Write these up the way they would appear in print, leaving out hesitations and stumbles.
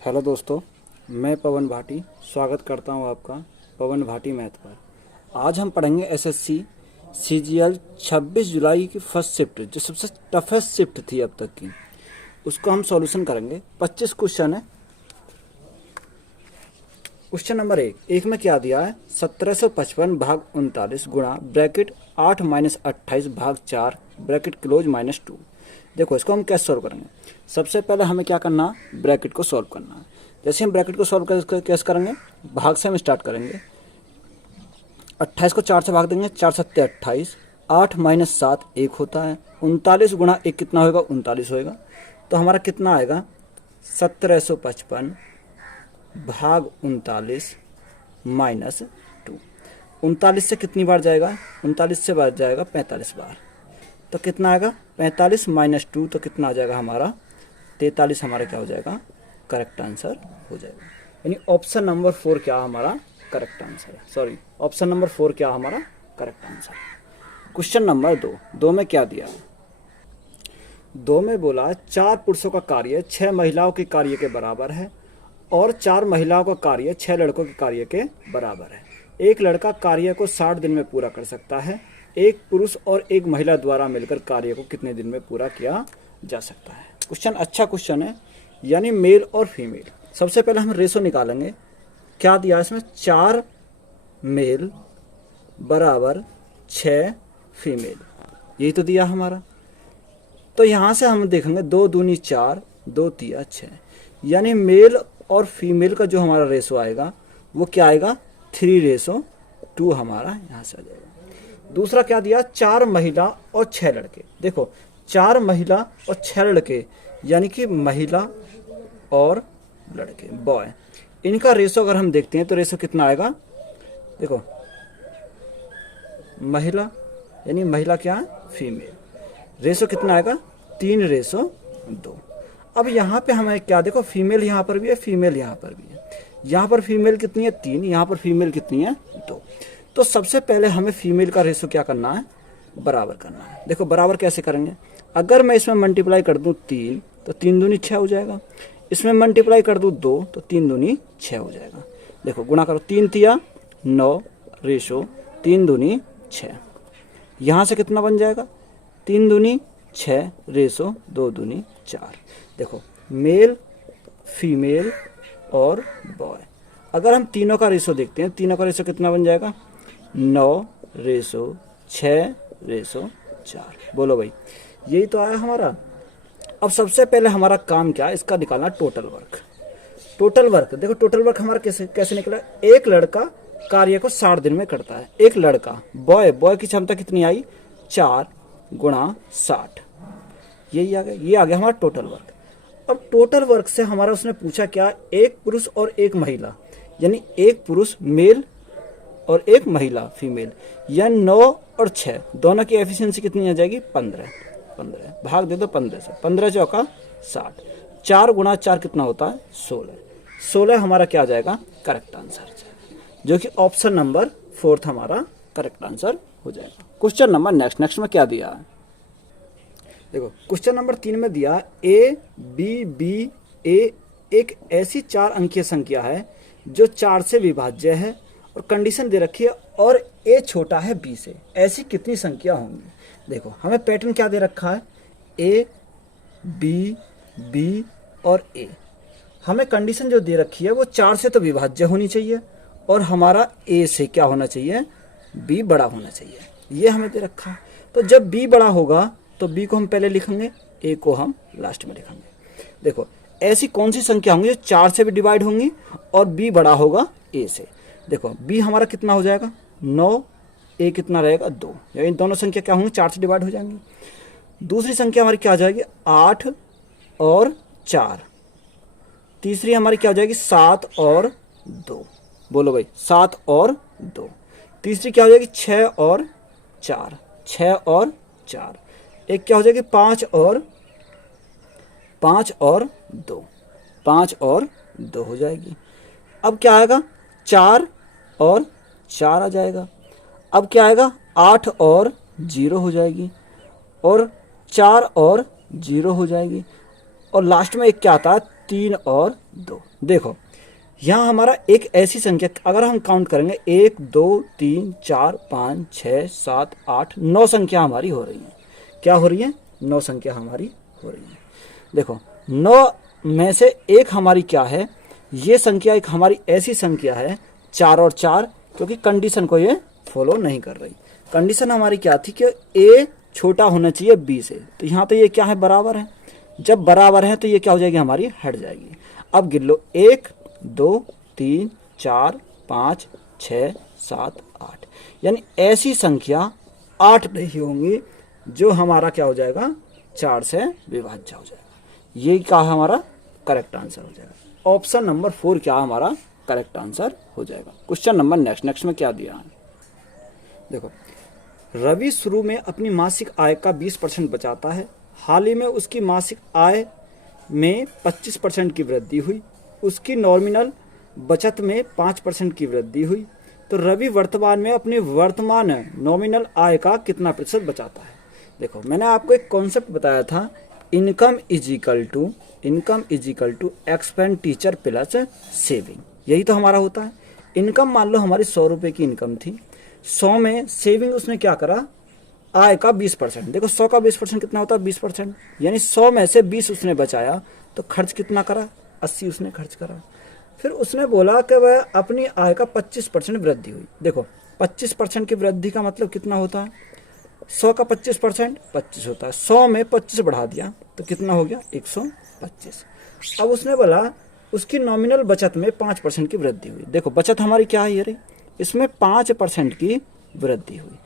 Hello दोस्तों, मैं पवन भाटी स्वागत करता हूं आपका पवन भाटी मैथ पर। आज हम पढ़ेंगे एसएससी सीजीएल 26 जुलाई की फर्स्ट शिफ्ट, जो सबसे टफेस्ट शिफ्ट थी अब तक की। उसको हम सॉल्यूशन करेंगे। 25 क्वेश्चन है। क्वेश्चन नंबर एक में क्या दिया है? 1755 भाग 39 गुणा ब्रैकेट 8 माइनस 28 भाग 4 ब्रैकेट क्लोज माइनस 2। देखो, इसको हम कैसे सॉल्व करेंगे। सबसे पहले हमें क्या करना है? ब्रैकेट को सॉल्व करना है। जैसे हम ब्रैकेट को सॉल्व कैसे करेंगे? भाग से हम स्टार्ट करेंगे। 28 को 4 से भाग देंगे, 4 सत्ते 28, 8 माइनस 7 1 होता है। 39 गुणा 1 कितना होगा? 39 होएगा। तो हमारा कितना आएगा? 1755 भाग 39 माइनस 2। 39 से कितनी बार जाएगा? 39 से बार जाएगा 45 बार। तो कितना आएगा? 45 माइनस 2, तो कितना आ जाएगा हमारा? 43 हमारा क्या हो जाएगा? करेक्ट आंसर हो जाएगा। यानी ऑप्शन नंबर 4 क्या हमारा करेक्ट आंसर है। सॉरी, ऑप्शन नंबर 4 क्या हमारा करेक्ट आंसर है। क्वेश्चन नंबर 2 में क्या दिया है? 2 में बोला 4 पुरुषों का कार्य 6 महिलाओं के कार्य के बराबर है और 4 महिलाओं का कार्य 6 लड़कों के कार्य के बराबर है। एक लड़का कार्य को 60 दिन में पूरा कर सकता है। एक पुरुष और एक महिला द्वारा मिलकर कार्य को कितने दिन में पूरा किया जा सकता है? क्वेश्चन अच्छा क्वेश्चन है, यानी मेल और फीमेल। सबसे पहले हम रेशो निकालेंगे। क्या दिया इसमें? 4 मेल बराबर 6 फीमेल, यही तो दिया हमारा। तो यहां से हम देखेंगे 2 दूनी 4, 2 तिया 6, यानी मेल और फीमेल का जो हमारा रेशो आएगा वो क्या आएगा? 3:2 हमारा यहाँ से आ जाएगा। दूसरा क्या दिया? 4 महिला और 6 लड़के। देखो, 4 महिला और 6 लड़के, यानी कि महिला और लड़के, बॉय, इनका रेशो अगर हम देखते हैं तो रेशो कितना आएगा? देखो, महिला यानी महिला क्या है? फीमेल। रेशो कितना आएगा? 3:2। अब यहाँ पे हमें क्या, देखो, फीमेल यहाँ पर भी है, फीमेल यहाँ पर भी है। यहाँ पर फीमेल कितनी है? 3। यहाँ पर फीमेल कितनी है? 2। तो सबसे पहले हमें फीमेल का रेशो क्या करना है? बराबर करना है। देखो, बराबर कैसे करेंगे? अगर मैं इसमें मल्टीप्लाई कर दूं 3, तो 3 दूनी 6 हो जाएगा। इसमें मल्टीप्लाई कर दूं 2, तो 3 दूनी 6 हो जाएगा। देखो, गुणा करो, 3 तिया 9 रेशो 3 दूनी 6। यहाँ से कितना बन जाएगा? 3 दूनी 6 रेशो 2 दूनी 4। देखो, मेल, फीमेल और बॉय, अगर हम तीनों का रेशो देखते हैं, तीनों का रेशो कितना बन जाएगा? 9:6:4। बोलो भाई, यही तो आया हमारा। अब सबसे पहले हमारा काम क्या है? इसका निकालना टोटल वर्क। टोटल वर्क, देखो, टोटल वर्क हमारा कैसे निकला? एक लड़का कार्य को 60 दिन में करता है। एक लड़का, बॉय की क्षमता कितनी आई? 4 गुणा 60, यही आ गया। ये आ गया हमारा टोटल वर्क। अब टोटल वर्क से हमारा उसने पूछा क्या? एक पुरुष और एक महिला, यानी एक पुरुष मेल और एक महिला फीमेल, या 9 और 6 दोनों की एफिशिएंसी कितनी आ जाएगी? 15 भाग दे दो 15 से, 15 चौका 60, 4 गुणा 4 कितना होता है? 16 हमारा क्या आ जाएगा? करेक्ट आंसर, जो कि ऑप्शन नंबर 4 हमारा करेक्ट आंसर हो जाएगा। क्वेश्चन नंबर नेक्स्ट में क्या दिया है? देखो, क्वेश्चन नंबर 3 में दिया A B B A एक ऐसी 4 अंकीय संख्या है जो 4 से विभाज्य है और कंडीशन दे रखी है और A छोटा है B से। ऐसी कितनी संख्या होंगी? देखो, हमें पैटर्न क्या दे रखा है? A B B और A। हमें कंडीशन जो दे रखी है वो 4 से तो विभाज्य होनी चाहिए और हमारा A से क्या होना चाहिए? B बड़ा होना चाहिए। ये हमें दे रखा है। तो जब B बड़ा होगा तो B को हम पहले लिखेंगे, A को हम लास्ट में लिखेंगे। देखो, ऐसी कौन सी संख्या होंगी जो 4 से भी डिवाइड होंगी और B बड़ा होगा A से? देखो, B हमारा कितना हो जाएगा? 9, A कितना रहेगा? 2। यानी दोनों संख्या क्या होंगी? 4 से डिवाइड हो जाएंगी। दूसरी संख्या हमारी क्या आ जाएगी? 8 और 4। तीसरी हमारी क्या हो जाएगी? 7 और 2। बोलो भाई, 7 और 2। तीसरी क्या हो जाएगी? 6 और 4। 6 और 4। एक क्या हो जाएगी? 5 और 2। 5 और 2 हो जाएगी। अब क्या आएगा? 4 और 4 आ जाएगा। अब क्या आएगा? 8 और 0 हो जाएगी और 4 और 0 हो जाएगी और लास्ट में एक क्या आता है? 3 और 2। देखो यहाँ हमारा एक ऐसी संख्या, अगर हम काउंट करेंगे 1 2 3 4 5 6 7 8 9 संख्या हमारी हो रही है। क्या हो रही है? 9 संख्या हमारी हो रही है। देखो 9 में से एक हमारी क्या है, ये संख्या एक हमारी ऐसी संख्या है 4 और 4, क्योंकि कंडीशन को ये फॉलो नहीं कर रही। कंडीशन हमारी क्या थी कि a छोटा होना चाहिए b से, तो यहाँ तो ये क्या है, बराबर है। जब बराबर है तो ये क्या हो जाएगी, हमारी हट जाएगी। अब गिन लो 1 2 3 4 5 6 7 8, यानी ऐसी संख्या 8 नहीं होंगी जो हमारा क्या हो जाएगा, 4 से विभाज्य हो जाएगा। ये क्या हमारा करेक्ट आंसर हो जाएगा। ऑप्शन नंबर 4 क्या हमारा करेक्ट आंसर हो जाएगा। क्वेश्चन नंबर नेक्स्ट में क्या दिया है, देखो रवि शुरू में अपनी मासिक आय का 20% बचाता है। हाल ही में उसकी मासिक आय में 25% की वृद्धि हुई। उसकी नॉमिनल बचत में 5% की वृद्धि हुई। तो रवि वर्तमान में अपनी वर्तमान नॉमिनल आय का कितना प्रतिशत बचाता है। देखो मैंने आपको एक कॉन्सेप्ट बताया था, income is equal to expenditure plus saving. यही तो हमारा होता है। इनकम मान लो हमारी 100 रुपये की इनकम थी, 100 में सेविंग उसने क्या करा, आय का 20%। देखो 100 का 20% कितना होता है, 20%, यानी 100 में से 20 उसने बचाया, तो खर्च कितना करा, 80 उसने खर्च करा। फिर उसने बोला कि वह अपनी आय का 25% वृद्धि हुई। देखो 25% की वृद्धि का मतलब कितना होता है, 100 का 25% 25 होता है। 100 में 25 बढ़ा दिया तो कितना हो गया, 125। अब उसने बोला उसकी नॉमिनल बचत में 5% की वृद्धि हुई। देखो बचत हमारी क्या है, ये रही, इसमें 5% की वृद्धि हुई।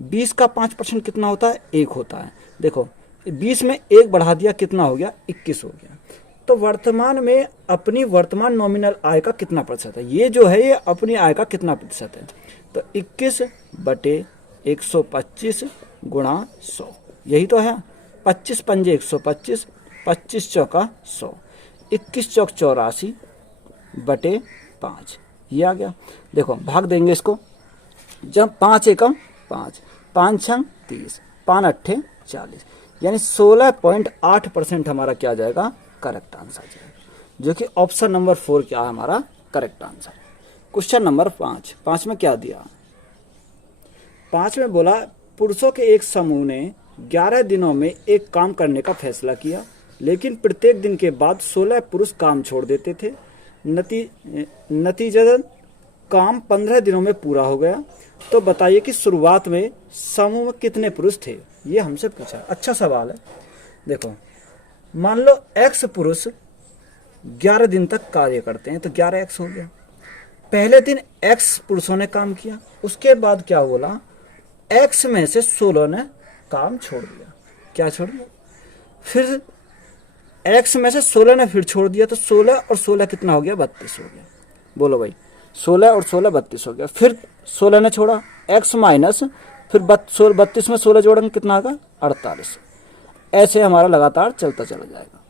20 का 5% कितना होता है, 1 होता है। देखो 20 में 1 बढ़ा दिया, कितना हो गया, 21 हो गया। तो वर्तमान में अपनी वर्तमान नॉमिनल आय का कितना प्रतिशत है, ये जो है ये अपनी आय का कितना प्रतिशत है, तो 21/125 गुणा 100, यही तो है। 25 पंजे 125, 25 चौका 100, 21 चौक 84 बटे 5, ये आ गया। देखो भाग देंगे इसको, जब 5 एकम 5, 5 छंग 30, 5 अट्ठे 40, यानी 16.8% हमारा क्या जाएगा, करेक्ट आंसर जाएगा, जो कि ऑप्शन नंबर 4 क्या है हमारा करेक्ट आंसर। क्वेश्चन नंबर 5 में क्या दिया, 5 में बोला पुरुषों के एक समूह ने 11 दिनों में एक काम करने का फैसला किया, लेकिन प्रत्येक दिन के बाद 16 पुरुष काम छोड़ देते थे। नतीजतन काम 15 दिनों में पूरा हो गया। तो बताइए कि शुरुआत में समूह में कितने पुरुष थे, ये हमसे पूछा। अच्छा सवाल है। देखो मान लो x पुरुष 11 दिन तक कार्य करते हैं, तो 11x हो गया। पहले दिन x पुरुषों ने काम किया, उसके बाद क्या बोला, x में से 16 ने काम छोड़ दिया। क्या छोड़ दिया, फिर x में से 16 ने फिर छोड़ दिया, तो 16 और 16 कितना हो गया, 32 हो गया। बोलो भाई, 16 और 16 32 हो गया। फिर 16 ने छोड़ा, x माइनस फिर 32 में 16 जोड़ेंगे कितना आएगा, 48। ऐसे हमारा लगातार चलता चला जाएगा।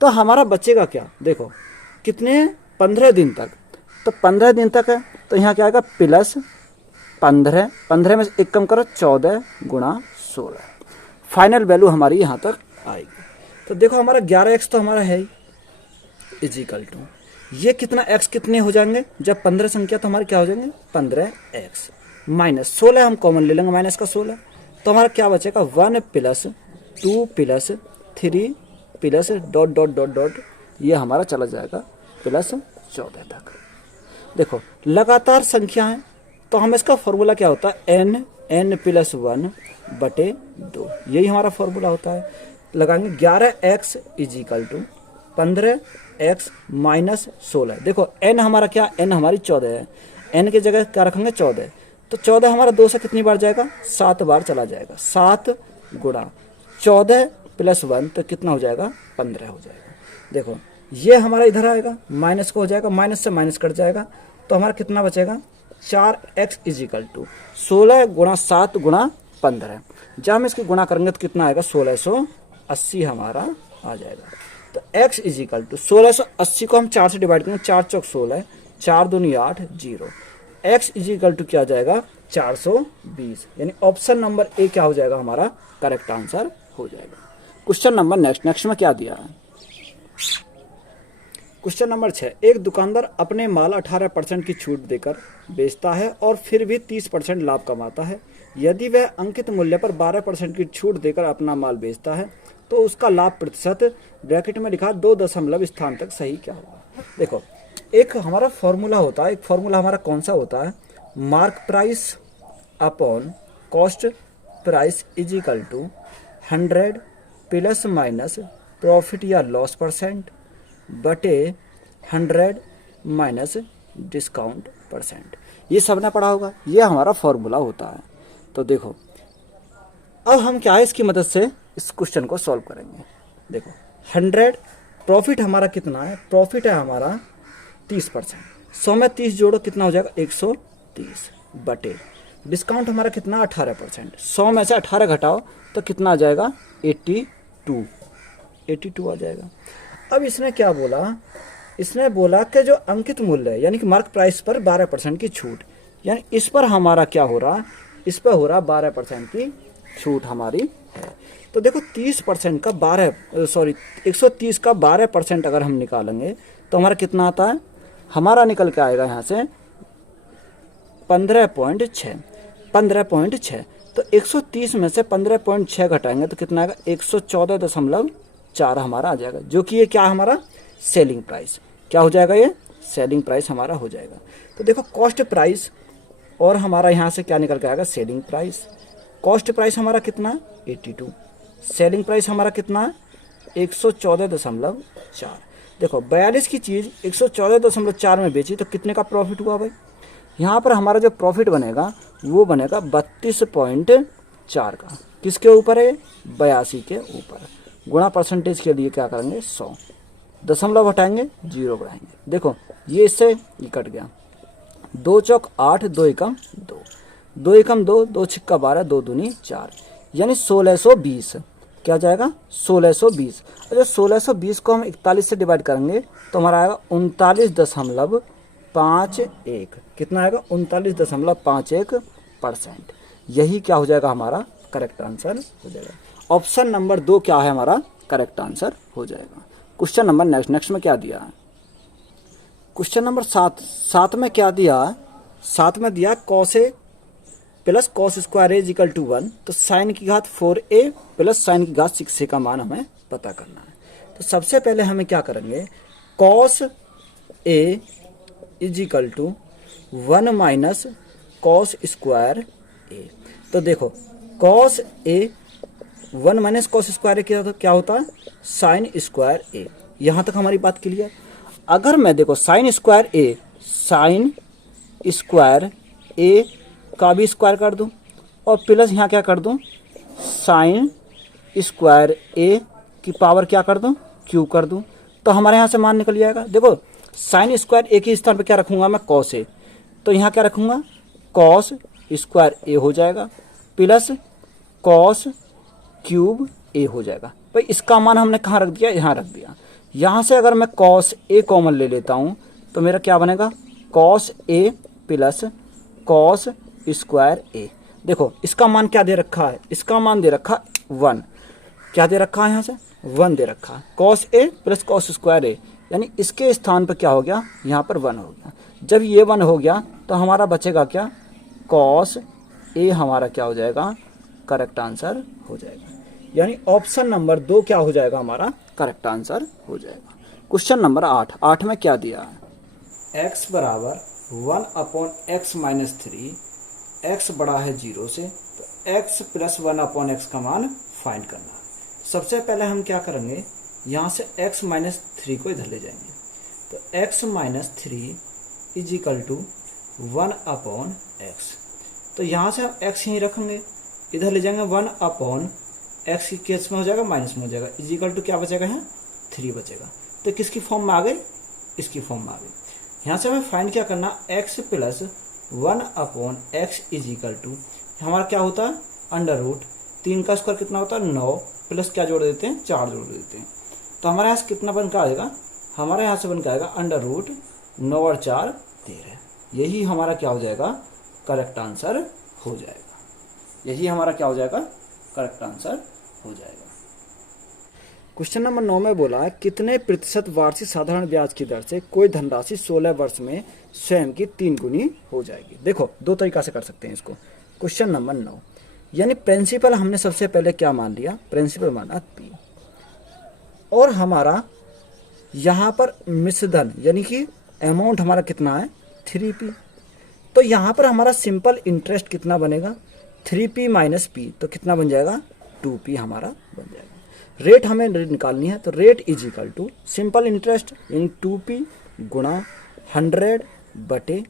तो हमारा बचेगा क्या, देखो कितने, 15 दिन तक। तो 15 दिन तक है, तो यहाँ क्या आएगा, प्लस 15, 15 में एक कम करो 14 गुणा 16, फाइनल वैल्यू हमारी यहाँ तक आएगी। तो देखो हमारा 11x तो हमारा है ही, इज इक्वल टू ये कितना x कितने हो जाएंगे, जब 15 संख्या तो हमारे क्या हो जाएंगे, 15x माइनस 16 हम कॉमन ले लेंगे, माइनस का 16, तो हमारा क्या बचेगा, 1 plus 2 plus 3 plus dot dot dot dot, ये हमारा चला जाएगा प्लस 14 तक। देखो लगातार संख्या है, तो हम इसका फॉर्मूला क्या होता है, n प्लस 1 बटे 2, यही हमारा फॉर्मूला होता है। लगाएंगे 11x is equal to 15x minus 16। देखो n हमारा क्या, n हमारी 14 है, n की जगह क्या रखेंगे 14, तो 14 हमारा 2 से कितनी बार जाएगा, 7 बार चला जाएगा। 7 गुणा 14 प्लस 1 तो कितना हो जाएगा, 15 हो जाएगा। देखो ये हमारा इधर आएगा, माइनस को हो जाएगा, माइनस से माइनस कट जाएगा, तो हमारा कितना बचेगा, 4x इज इक्वल टू 16 गुणा 7 गुणा 15। जब हम इसकी गुणा करेंगे तो कितना आएगा, 1680 हमारा आ जाएगा। तो x इज इक्वल टू 1680 को हम 4 से डिवाइड करेंगे, 4 चौक 16, 4 दूनी 8, 0। x इज इक्वल टू क्या आ जाएगा, 420, यानी ऑप्शन नंबर ए क्या हो जाएगा, हमारा करेक्ट आंसर हो जाएगा। क्वेश्चन नंबर नेक्स्ट में क्या दिया है, क्वेश्चन नंबर 6, एक दुकानदार अपने माल 18% की छूट देकर बेचता है और फिर भी 30% लाभ कमाता है। यदि वह अंकित मूल्य पर 12% की छूट देकर अपना माल बेचता है तो उसका लाभ प्रतिशत ब्रैकेट में लिखा 2 दशमलव स्थान तक सही क्या होगा। देखो, एक हमारा फॉर्मूला होता है, एक फॉर्मूला हमारा कौन सा होता है, mark price upon cost price is equal to 100 plus minus profit या लॉस परसेंट बटे 100 माइनस डिस्काउंट परसेंट। ये सबने पढ़ा होगा, ये हमारा फॉर्मूला होता है। तो देखो, अब हम क्या है इसकी मदद से इस क्वेश्चन को सॉल्व करेंगे। देखो, 100 प्रॉफिट हमारा कितना है, प्रॉफिट है हमारा 30%, 100 में 30 जोड़ो कितना हो जाएगा 130 बटे डिस्काउंट हमारा कितना 18%, 100 में से 18 घटाओ तो कितना आ जाएगा 82 आ जाएगा। अब इसने क्या बोला, इसने बोला कि जो अंकित मूल्य है यानी कि मार्क प्राइस पर 12% की छूट, यानी इस पर हमारा क्या हो रहा, इस पर हो रहा 12% की छूट हमारी है। तो देखो 30% का 130 का 12% अगर हम निकालेंगे तो हमारा कितना आता है, हमारा निकल के आएगा यहाँ से 15.6। तो 130 में से 15.6 घटाएंगे तो कितना आएगा 114.4 हमारा आ जाएगा, जो कि ये क्या हमारा सेलिंग प्राइस क्या हो जाएगा, ये सेलिंग प्राइस हमारा हो जाएगा। तो देखो कॉस्ट प्राइस और हमारा यहाँ से क्या निकल के आएगा सेलिंग प्राइस। कॉस्ट प्राइस हमारा कितना 82, सेलिंग प्राइस हमारा कितना 114.4। देखो 42 की चीज़ 114.4 में बेची तो कितने का प्रॉफिट हुआ भाई, यहाँ पर हमारा जो प्रॉफिट बनेगा वो बनेगा 32.4 का, किसके ऊपर है 82 के ऊपर, गुणा परसेंटेज के लिए क्या करेंगे 100, दशमलव हटाएंगे 0 बढ़ाएंगे। देखो ये इससे ये कट गया, 2 चौक 8, 2 एकम 2, 2 एकम 2, 2 छिक्का 12, 2 दूनी 4, यानी 1620 क्या जाएगा 1620। और जब 1620 को हम 41 से डिवाइड करेंगे तो हमारा आएगा 39.51, कितना आएगा 39.51%। यही क्या हो जाएगा हमारा करेक्ट आंसर हो जाएगा। ऑप्शन नंबर 2 क्या है हमारा करेक्ट आंसर हो जाएगा। क्वेश्चन नंबर नेक्स्ट में क्या दिया है, क्वेश्चन नंबर 7 में क्या दिया है, 7 में दिया cos A plus cos square A equal to 1, तो साइन की घात 4a प्लस साइन की घात 6a का मान हमें पता करना है। तो सबसे पहले हमें क्या करेंगे, cos A is equal to 1 minus cos square A. तो देखो cos A 1 minus cos square A क्या होता है साइन स्क्वायर ए। यहाँ तक हमारी बात क्लियर। अगर मैं देखो साइन स्क्वायर ए का भी स्क्वायर कर दूं और प्लस यहाँ क्या कर दूं साइन स्क्वायर ए की पावर क्या कर दूं क्यूब कर दूं, तो हमारे यहाँ से मान निकल जाएगा। देखो साइन स्क्वायर ए के स्थान पर क्या रखूंगा मैं कॉस ए, तो यहाँ क्या रखूंगा कॉस स्क्वायर ए हो जाएगा प्लस कॉस क्यूब ए हो जाएगा। भाई इसका मान हमने कहाँ रख दिया, यहाँ रख दिया। यहाँ से अगर मैं कॉस ए कॉमन ले लेता हूँ तो मेरा क्या बनेगा cos A plus cos square ए। देखो इसका मान क्या दे रखा है, इसका मान दे रखा 1, क्या दे रखा है यहाँ से 1 दे रखा है, cos A plus cos square ए, यानी इसके स्थान पर क्या हो गया यहाँ पर 1 हो गया। जब ये 1 हो गया तो हमारा बचेगा क्या कॉस ए, हमारा क्या हो जाएगा करेक्ट आंसर हो जाएगा। यानी ऑप्शन नंबर 2 क्या हो जाएगा हमारा करेक्ट आंसर हो जाएगा। क्वेश्चन नंबर 8 में क्या दिया है, x बराबर 1/x-3, x बड़ा है 0 से, तो x प्लस 1/x का मान फाइंड करना है। सबसे पहले हम क्या करेंगे, यहाँ से x माइनस 3 को इधर ले जाएंगे, तो x minus 3 is equal to 1/x। तो यहाँ से हम x यहीं रखेंगे, इधर ले जाएंगे 1/x की केस में हो जाएगा माइनस में हो जाएगा, इज इक्वल टू क्या बचेगा यहाँ 3 बचेगा। तो किसकी फॉर्म में आ गई, इसकी फॉर्म में आ गई। यहाँ से हमें फाइंड क्या करना x plus 1/x is equal to हमारा क्या होता है अंडर रूट 3 का स्क्वायर कितना होता है 9 प्लस क्या जोड़ देते हैं 4 जोड़ देते हैं। तो हमारे यहाँ से कितना बन के आएगा, हमारे यहाँ से बन के आएगा अंडर रूट 9 और 4 13। यही हमारा क्या हो जाएगा करेक्ट आंसर हो जाएगा। यही हमारा क्या हो जाएगा करेक्ट आंसर हो जाएगा। क्वेश्चन नंबर 9 में बोला है कितने प्रतिशत वार्षिक साधारण ब्याज की दर से कोई धनराशि 16 वर्ष में स्वयं की 3 गुनी हो जाएगी। देखो दो तरीका से कर सकते हैं इसको। क्वेश्चन नंबर 9 यानी प्रिंसिपल हमने सबसे पहले क्या मान लिया, प्रिंसिपल माना P, और हमारा यहाँ पर मिश्रधन यानी कि अमाउंट हमारा कितना है 3P। तो यहाँ पर हमारा सिंपल इंटरेस्ट कितना बनेगा 3P माइनस P, तो कितना बन जाएगा 2P हमारा बन जाएगा। रेट हमें निकालनी है तो rate is equal to simple interest यानी 2P गुणा 100 बटे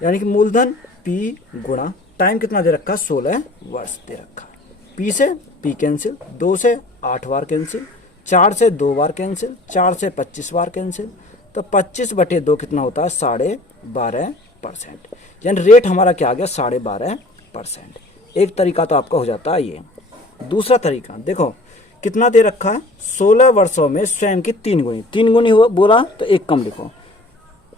यानी कि मूलधन P गुणा टाइम कितना दे रखा 16 वर्ष दे रखा। P से P कैंसिल, 2 से 8 बार कैंसिल, 4 से 2 बार कैंसिल, 4 से 25 बार कैंसिल, तो 25 बटे 2 कितना होता है 12.5%। यानी रेट हमारा क्या आ गया 12.5%। एक तरीका तो आपका हो जाता है ये। दूसरा तरीका देखो कितना दे रखा है 16 वर्षों में स्वयं की 3 गुनी, 3 गुनी हुआ बोला तो एक कम लिखो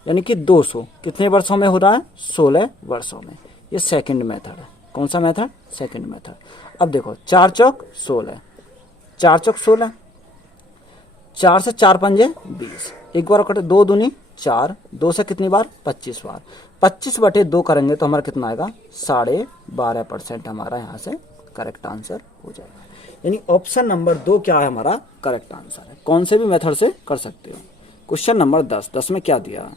यानी कि 200 कितने वर्षों में हो रहा है 16 वर्षों में। ये सेकंड मेथड है। कौन सा मेथड, सेकंड मेथड। अब देखो 4 चौक 16, 4 चौक 16, 4 से 4 पंजे 20, एक बार कटे 2 दूनी 4, 2 से कितनी बार 25 बार, 25 बटे 2 करेंगे तो हमारा कितना आएगा 12.5% हमारा यहाँ से करेक्ट आंसर हो जाएगा। यानी ऑप्शन नंबर 2 क्या है हमारा करेक्ट आंसर है। कौन से भी मेथड से कर सकते हो। क्वेश्चन नंबर 10 में क्या दिया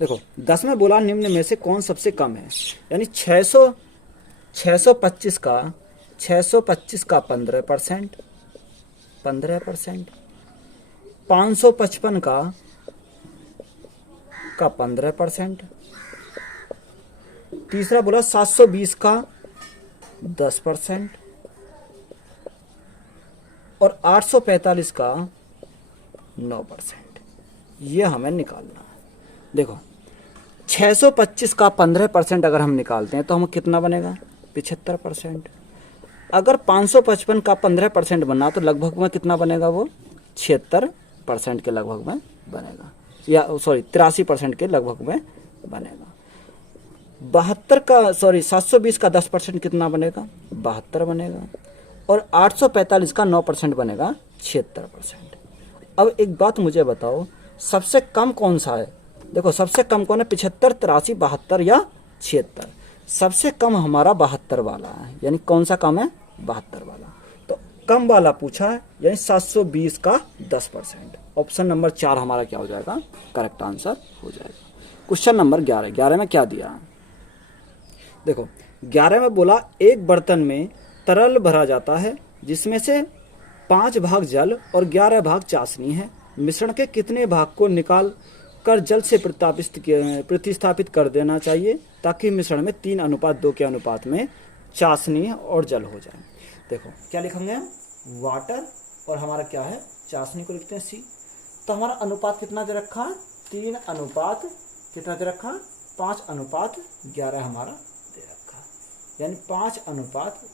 देखो 10 में बोला निम्न में से कौन सबसे कम है। यानी 625 का 15%, 555 का 15%, तीसरा बोला 720 का 10% और 845 का 9%। ये हमें निकालना है। देखो 625 का 15% अगर हम निकालते हैं तो हम कितना बनेगा 75%। अगर 555 का 15% बना तो लगभग में कितना बनेगा वो 76% के लगभग में बनेगा, या सॉरी 83% के लगभग में बनेगा। 720 का 10% कितना बनेगा 72 बनेगा और 845 का 9% बनेगा 76%। अब एक बात मुझे बताओ सबसे कम कौन सा है। देखो सबसे कम कौन है 75, 83, 72 या 76। सबसे कम हमारा 72 वाला है। यानी कौन सा कम है 72 वाला। तो कम वाला पूछा है यानी 720 का 10%। ऑप्शन नंबर 4 हमारा क्या हो जाएगा करेक्ट आंसर हो जाएगा। क्वेश्चन नंबर 11 में क्या दिया देखो 11 में बोला एक बर्तन में तरल भरा जाता है जिसमें से 5 भाग जल और 11 भाग चाशनी है। मिश्रण के कितने भाग को निकाल कर जल से प्रतिस्थापित कर देना चाहिए ताकि मिश्रण में 3:2 के अनुपात में चाशनी और जल हो जाए। देखो क्या लिखेंगे हम वाटर और हमारा क्या है चाशनी को लिखते हैं C। तो हमारा अनुपात कितना दे रखा है 3 अनुपात कितना दे रखा 5:11 हमारा दे रखा यानी 5:11।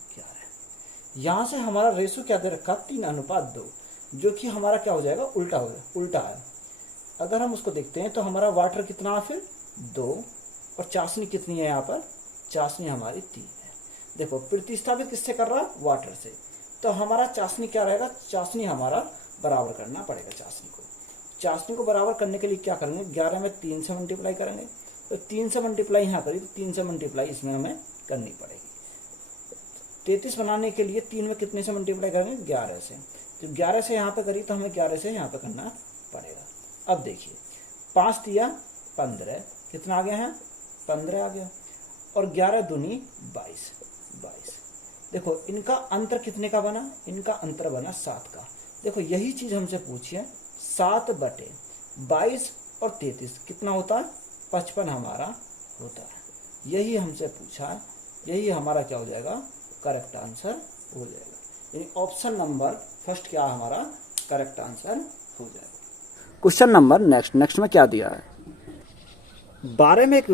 यहाँ से हमारा रेशो क्या दे रखा 3:2 जो कि हमारा क्या हो जाएगा उल्टा है। अगर हम उसको देखते हैं तो हमारा वाटर कितना है फिर 2 और चाशनी कितनी है यहाँ पर चाशनी हमारी 3 है। देखो प्रतिस्थापित किससे कर रहा वाटर से, तो हमारा चाशनी क्या रहेगा चाशनी हमारा बराबर करना पड़ेगा। चाशनी को बराबर करने के लिए क्या करेंगे 11 में 3 से मल्टीप्लाई करेंगे तो 3 से मल्टीप्लाई यहाँ करी तो 3 से मल्टीप्लाई इसमें हमें करनी पड़ेगी। 33 बनाने के लिए 3 में कितने से मल्टीप्लाई करेंगे 11 से, जब 11 से यहाँ पे करी तो हमें 11 से यहाँ पे करना पड़ेगा। अब देखिए 5 दिया 15 कितना आ गया है 15 आ गया और 11 दूनी 22। देखो इनका अंतर कितने का बना इनका अंतर बना 7 का। देखो यही चीज हमसे पूछिए 7/22 और 33 कितना होता है 55 हमारा होता है। यही हमसे पूछा है, यही हमारा क्या हो जाएगा करेक्ट आंसर हो जाएगा। यानी ऑप्शन नंबर फर्स्ट क्या हमारा करेक्ट आंसर हो जाएगा। क्वेश्चन नंबर नेक्स्ट में क्या दिया है 12 में एक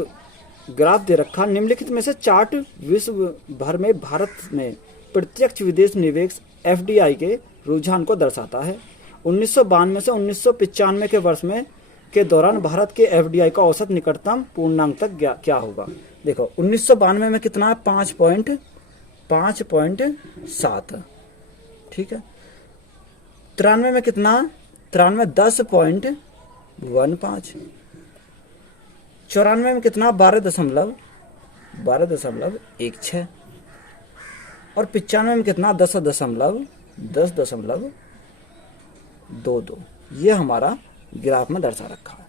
ग्राफ दे रखा निम्नलिखित में से चार्ट विश्व भर में भारत में प्रत्यक्ष विदेश निवेश FDI के रुझान को दर्शाता है। 1992 से 1995 के वर्ष में के दौरान भारत के FDI का औसत निकटतम पूर्णांक तक क्या होगा। देखो 1992 में कितना है 5.7 ठीक है। 93 में कितना, 93 10.15, 94 में कितना 12.16, और 95 में कितना 10.22। ये हमारा ग्राफ में दर्शा रखा है।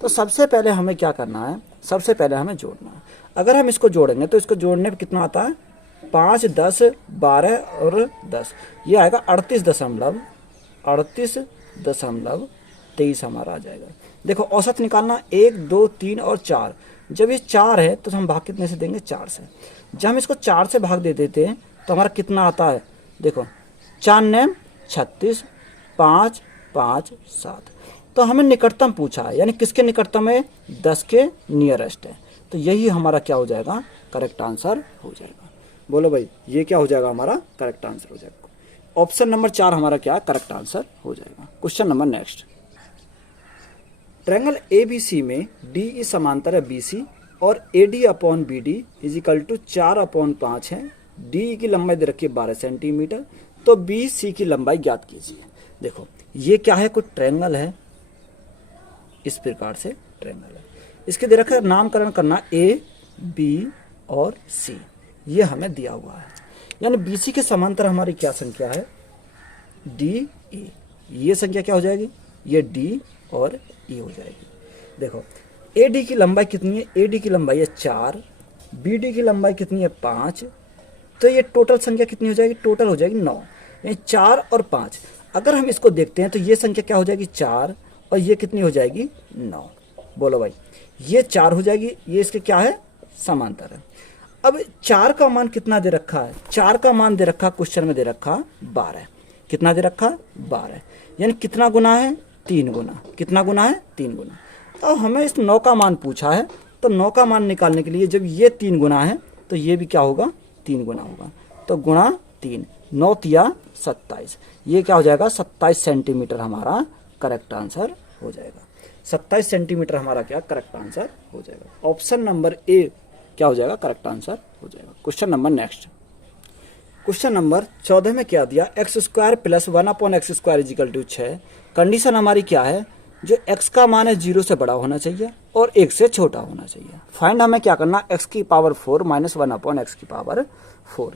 तो सबसे पहले हमें क्या करना है, सबसे पहले हमें जोड़ना है। अगर हम इसको जोड़ेंगे तो इसको जोड़ने पे कितना आता है, 5, 10, 12 और 10, ये आएगा 38.23 हमारा आ जाएगा। देखो औसत निकालना 1, 2, 3 और 4। जब ये 4 है तो हम भाग कितने से देंगे, 4 से। जब हम इसको 4 से भाग दे देते हैं तो हमारा कितना आता है, देखो 4 ने 36, 5, 5, 7। तो हमें निकटतम पूछा है, यानी किसके निकटतम है, 10 के नियरेस्ट है। तो यही हमारा क्या हो जाएगा, करेक्ट आंसर हो जाएगा। बोलो भाई, ये क्या हो जाएगा, हमारा करेक्ट आंसर हो जाएगा। ऑप्शन नंबर 4 हमारा क्या करेक्ट आंसर हो जाएगा। Question number next, triangle ABC में DE समांतर है BC और AD/BD इज इक्वल टू 4/5 है। DE की लंबाई दे रखी है 12 सेंटीमीटर, तो BC की लंबाई ज्ञात कीजिए। देखो ये क्या है, कोई ट्रायंगल है, इस प्रकार से ट्रायंगल है। इसके दे रखा है नामकरण करना AB और C, ये हमें दिया हुआ है। यानी BC के समांतर हमारी क्या संख्या है, DE। ये संख्या क्या हो जाएगी, ये D और E हो जाएगी। देखो AD की लंबाई कितनी है, AD की लंबाई है 4, BD की लंबाई कितनी है 5, तो ये टोटल संख्या कितनी हो जाएगी, टोटल हो जाएगी 9, यानी 4 और 5। अगर हम इसको देखते हैं तो ये संख्या क्या हो जाएगी 4, और ये कितनी हो जाएगी 9। बोलो भाई, ये 4 हो जाएगी, ये इसके क्या है, समांतर है। अब 4 का मान कितना दे रखा है, 4 का मान दे रखा क्वेश्चन में दे रखा 12, कितना दे रखा 12, यानी कितना गुना है, 3 गुना। कितना गुना है, 3 गुना। अब हमें इस 9 का मान पूछा है, तो 9 का मान निकालने के लिए जब ये 3 गुना है तो ये भी क्या होगा, 3 गुना होगा। तो गुणा 3, 9 तिया 27, ये क्या हो जाएगा 27 सेंटीमीटर हमारा करेक्ट आंसर हो जाएगा। 27 सेंटीमीटर हमारा क्या करेक्ट आंसर हो जाएगा। ऑप्शन नंबर ए क्या हो जाएगा, करेक्ट आंसर हो जाएगा। Question number next, question number 14 में क्या दिया, x² plus 1/x² is equal to 6। Condition हमारी क्या है, जो x का मान है 0 से बड़ा होना चाहिए और 1 से छोटा होना चाहिए। फाइंड हमें क्या करना, x⁴ माइनस 1/x⁴,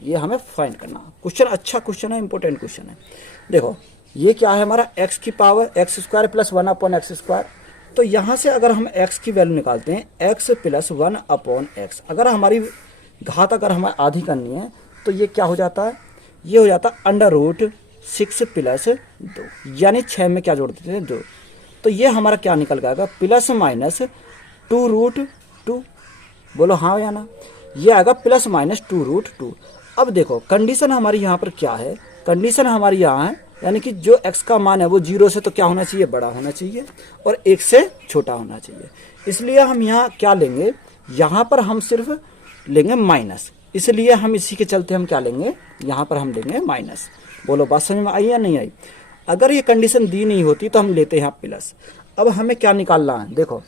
ये हमें फाइंड करना। क्वेश्चन अच्छा क्वेश्चन है, इंपॉर्टेंट क्वेश्चन है। देखो ये क्या है हमारा x² प्लस 1/x²। तो यहाँ से अगर हम x की वैल्यू निकालते हैं, x प्लस 1/x, अगर हमारी घात अगर हमें आधी करनी है तो ये क्या हो जाता है, ये हो जाता है √6 प्लस 2, यानी 6 में क्या जोड़ देते हैं 2। तो ये हमारा क्या निकल जाएगा, प्लस माइनस 2√2। बोलो हाँ या ना, ये आएगा प्लस माइनस 2√2। अब देखो कंडीशन हमारी यहाँ पर क्या है, कंडीशन हमारी यहाँ है, यानी कि जो x का मान है वो 0 से तो क्या होना चाहिए, बड़ा होना चाहिए, और 1 से छोटा होना चाहिए। इसलिए हम यहाँ क्या लेंगे, यहाँ पर हम सिर्फ लेंगे माइनस, इसलिए हम इसी के चलते हम क्या लेंगे, यहाँ पर हम लेंगे माइनस। बोलो बात समझ में आई या नहीं आई। अगर ये कंडीशन दी नहीं होती तो हम लेते हैं प्लस। अब हमें क्या निकालना है, देखो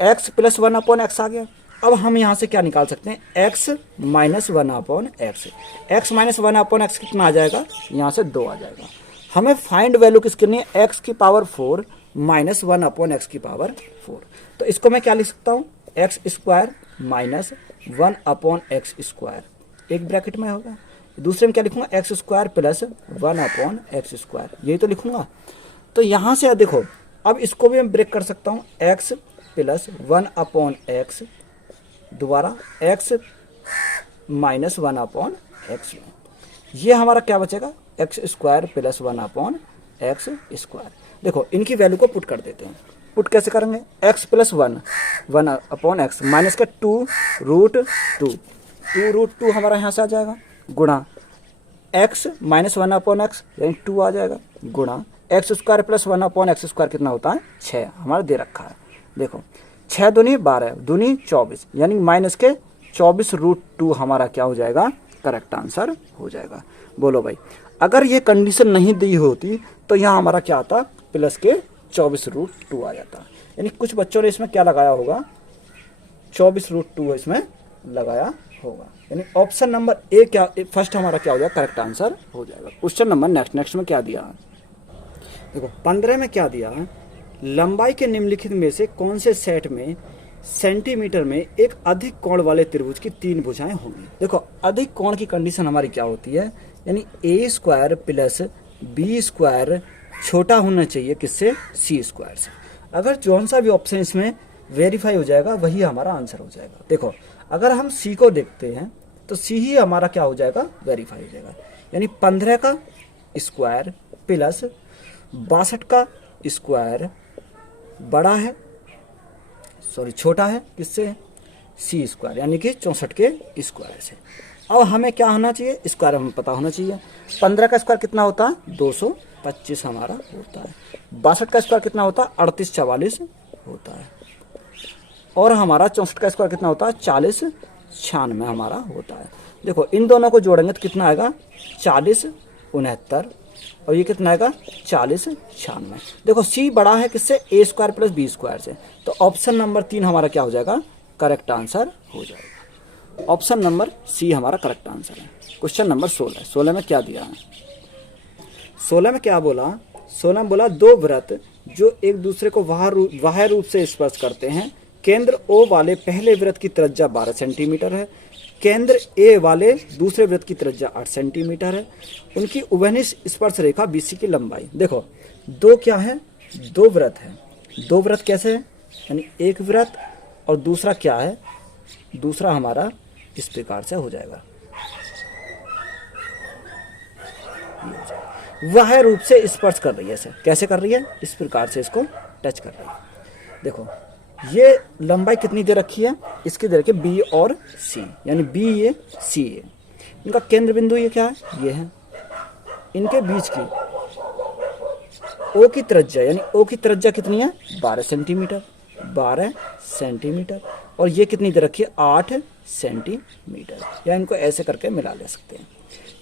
x प्लस 1/x आ गया। अब हम यहाँ से क्या निकाल सकते हैं, x minus 1/x। x minus 1/x कितना आ जाएगा, यहाँ से 2 आ जाएगा। हमें फाइंड वैल्यू किसकी करनी है, x⁴ माइनस 1/x⁴। तो इसको मैं क्या लिख सकता हूँ, x² माइनस 1/x², एक ब्रैकेट में होगा। दूसरे में क्या लिखूंगा, x² प्लस 1/x², यही तो लिखूंगा। तो यहाँ से देखो अब इसको भी मैं ब्रेक कर सकता हूँ, x प्लस 1/x, दोबारा x माइनस 1/x। ये हमारा क्या बचेगा, x² प्लस 1/x²। देखो इनकी वैल्यू को पुट कर देते हैं। पुट कैसे करेंगे, x प्लस 1/x माइनस का 2√2 हमारा यहाँ से आ जाएगा, गुणा x माइनस 1/x यानी 2 आ जाएगा, गुणा x² प्लस 1/x² कितना होता है 6, हमारा दे रखा है। देखो 6 दूनी 12, दूनी 24, यानी माइनस के 24√2 हमारा क्या हो जाएगा, करेक्ट आंसर हो जाएगा। बोलो भाई, अगर ये कंडीशन नहीं दी होती तो यहाँ हमारा क्या आता, प्लस के 24√2 आ जाता। यानी कुछ बच्चों ने इसमें क्या लगाया होगा, 24√2 इसमें लगाया होगा। यानी ऑप्शन नंबर ए क्या फर्स्ट हमारा क्या हो जाएगा, करेक्ट आंसर हो जाएगा। क्वेश्चन नंबर नेक्स्ट में क्या दिया, देखो 15 में क्या दिया है, लंबाई के निम्नलिखित में से कौन से सेट में सेंटीमीटर में एक अधिक कोण वाले त्रिभुज की 3 भुजाएं होंगी। देखो अधिक कोण की कंडीशन हमारी क्या होती है, यानी ए स्क्वायर प्लस बी स्क्वायर छोटा होना चाहिए किससे, सी स्क्वायर से। अगर जौन सा भी ऑप्शन इसमें वेरीफाई हो जाएगा वही हमारा आंसर हो जाएगा। देखो अगर हम सी को देखते हैं तो सी ही हमारा क्या हो जाएगा, वेरीफाई हो जाएगा। यानी 15 का स्क्वायर प्लस 62 का स्क्वायर बड़ा है, सॉरी छोटा है किससे, सी स्क्वायर, यानी कि 64 के स्क्वायर से। अब हमें क्या होना चाहिए, स्क्वायर हमें पता होना चाहिए। 15 का स्क्वायर कितना होता है, 225 हमारा होता है। 62 का स्क्वायर कितना होता है, 3844 होता है। और हमारा 64 का स्क्वायर कितना होता है, 4096 हमारा होता है। देखो इन दोनों को जोड़ेंगे तो कितना आएगा, 4069, और ये कितना आएगा, 4096। देखो सी बड़ा है किससे, ए स्क्वायर प्लस बी स्क्वायर से, तो ऑप्शन नंबर 3 हमारा क्या हो जाएगा, करेक्ट आंसर हो जाएगा। ऑप्शन नंबर सी हमारा करेक्ट आंसर है। क्वेश्चन नंबर 16 में क्या दिया है, 16 में क्या बोला, 16 में बोला दो वृत्त जो एक दूसरे को बाह्य रूप से स्पर्श करते हैं, केंद्र ओ वाले पहले वृत्त की त्रिज्या 12 सेंटीमीटर है, केंद्र ए वाले दूसरे वृत्त की त्रिज्या 8 सेंटीमीटर है, उनकी उभयनिष्ठ स्पर्श रेखा बीसी की लंबाई। देखो दो क्या है, दो वृत्त है। दो वृत्त कैसे है, यानी एक वृत्त और दूसरा क्या है, दूसरा हमारा इस प्रकार से हो जाएगा, वह रूप से स्पर्श कर रही है इसे, कैसे कर रही है, इस प्रकार से इसको टच कर रही है। देखो ये लंबाई कितनी दे रखी है, इसकी दे रखी है बी और सी, यानी बी ए सी ए, इनका केंद्र बिंदु ये क्या है, ये है। इनके बीच की ओ की त्रिज्या, यानी ओ की त्रिज्या कितनी है, 12 सेंटीमीटर, 12 सेंटीमीटर, और ये कितनी दे रखी है, 8 सेंटीमीटर, या इनको ऐसे करके मिला ले सकते हैं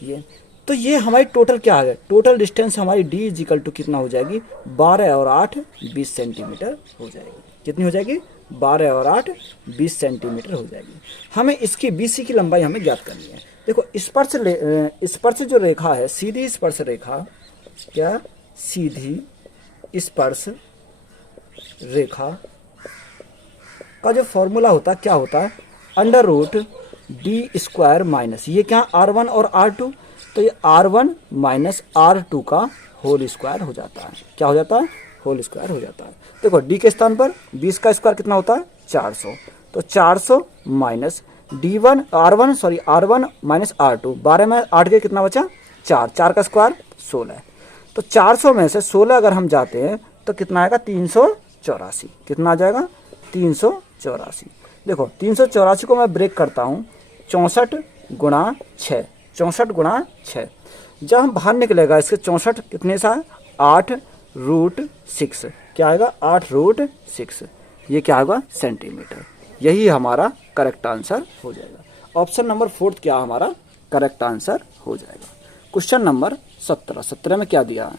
ये। तो ये हमारी टोटल क्या आ गया, टोटल डिस्टेंस हमारी डी इजिकल टू कितना हो जाएगी, 12 और 8 20 सेंटीमीटर हो जाएगी। कितनी हो जाएगी, 12 और 8 20 सेंटीमीटर हो जाएगी। हमें इसकी बीसी की लंबाई हमें ज्ञात करनी है। देखो स्पर्श जो रेखा है, सीधी स्पर्श रेखा, क्या सीधी स्पर्श रेखा का जो फॉर्मूला होता है क्या होता है, under root d square minus, ये क्या R1 और R2, तो ये R1 माइनस R2 का होल स्क्वायर हो जाता है। क्या हो जाता है, होल स्क्वायर हो जाता है। देखो डी के स्थान पर 20 का स्क्वायर कितना होता है, 400, तो 400 माइनस R1 माइनस R2, 12 में 8 के कितना बचा, 4 का स्क्वायर 16, तो 400 में से 16 अगर हम जाते हैं तो कितना आएगा, 384, कितना आ जाएगा, 384। देखो 384 को मैं ब्रेक करता हूँ, 64 गुणा 6, 64 गुणा 6, जब हम बाहर निकलेगा इसके 64 कितने सा, 8√6, क्या आएगा, 8√6, ये क्या होगा, सेंटीमीटर। यही हमारा करेक्ट आंसर हो जाएगा। ऑप्शन नंबर 4 क्या हमारा करेक्ट आंसर हो जाएगा। क्वेश्चन नंबर 17 में क्या दिया है,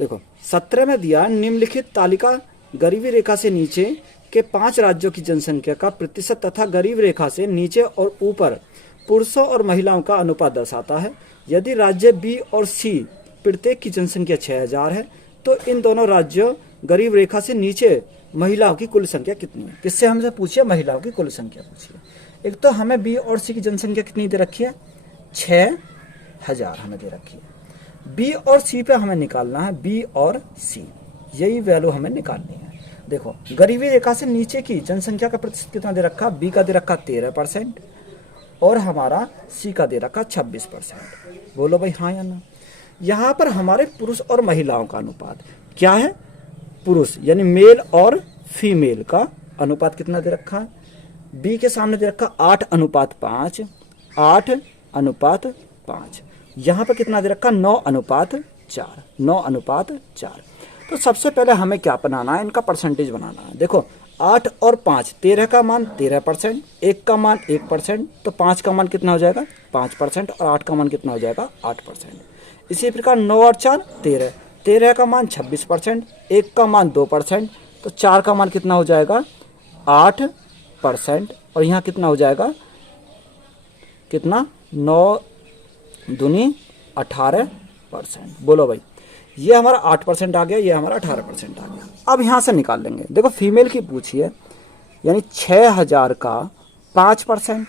देखो 17 में दिया, निम्नलिखित तालिका गरीबी रेखा से नीचे के 5 राज्यों की जनसंख्या का प्रतिशत तथा गरीब रेखा से नीचे और ऊपर पुरुषों और महिलाओं का अनुपात दर्शाता है। यदि राज्य बी और सी प्रत्येक की जनसंख्या 6000 है, तो इन दोनों राज्यों गरीब रेखा से नीचे महिलाओं की कुल संख्या कितनी है। किससे हमसे पूछिए, महिलाओं की कुल संख्या पूछिए। एक तो हमें बी और सी की जनसंख्या कितनी दे रखी है, 6000 हमें दे रखी है। बी और सी पे हमें निकालना है, बी और सी, यही वैल्यू हमें निकालनी है। देखो गरीबी रेखा से नीचे की जनसंख्या का प्रतिशत कितना दे रखा, बी का दे रखा 13% और हमारा सी का दे रखा 26%। बोलो भाई हाँ या ना। यहाँ पर हमारे पुरुष और महिलाओं का अनुपात क्या है, पुरुष यानी मेल और फीमेल का अनुपात कितना दे रखा है, बी के सामने दे रखा 8:5, 8:5। यहाँ पर कितना दे रखा, 9:4, 9:4। तो सबसे पहले हमें क्या बनाना है, इनका परसेंटेज बनाना है। देखो 8 और 5, 13 का मान 13%, 1 का मान 1%, तो 5 का मान कितना हो जाएगा, 5%, और 8 का मान कितना हो जाएगा, 8%। इसी प्रकार 9 और 4 13, 13 का मान 26%, 1 का मान 2%, तो 4 का मान कितना हो जाएगा, 8%, और यहाँ कितना हो जाएगा, कितना, 9 दूनी 18%। बोलो भाई ये हमारा 8% आ गया, ये हमारा 18% आ गया। अब यहाँ से निकाल लेंगे। देखो फीमेल की पूछी है, यानी 6000 का 5%,